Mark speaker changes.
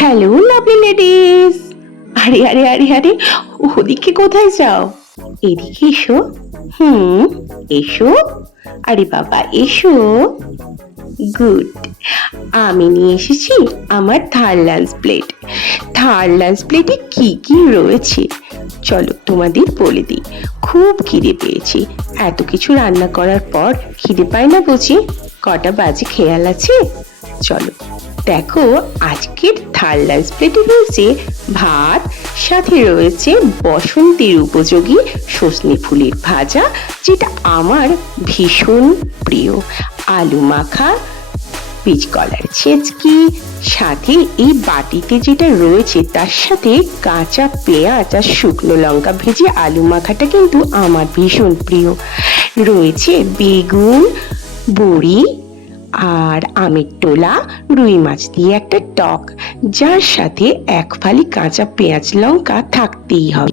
Speaker 1: Hello lovely ladies আরে আরে আরে আরে, ওদিকে কোথায় যাও? এদিকে এসো। হুম, এসো। আরে বাবা, এসো। গুড আমি নিয়ে এসেছি আমার third lunch plate third lunch প্লেটে কি কি রয়েছে? চলো তোমাদের বলে দিই। খুব খিদে পেয়েছি। এত কিছু রান্না করার পর খিদে পায় না বুঝি? কটা বাজে খেয়াল আছে? চলো, দেখো আজকের থার্ড লাঞ্চ প্লেটে রয়েছে ভাত, সাথে রয়েছে বসন্তের উপযোগী সজনে ফুলের ভাজা, যেটা আমার ভীষণ প্রিয়। আলু মাখা, পিচ কলার ছেচকি, সাথে এই বাটিতে যেটা রয়েছে তার সাথে কাঁচা পেঁয়াজ আর শুকনো লঙ্কা ভেজে আলু মাখাটা কিন্তু আমার ভীষণ প্রিয়। রয়েছে বেগুন, বড়ি আর আমের টোলা রুই মাছ দিয়ে একটা টক, যার সাথে এক ফালি কাঁচা পেঁয়াজ লঙ্কা থাকতেই হবে।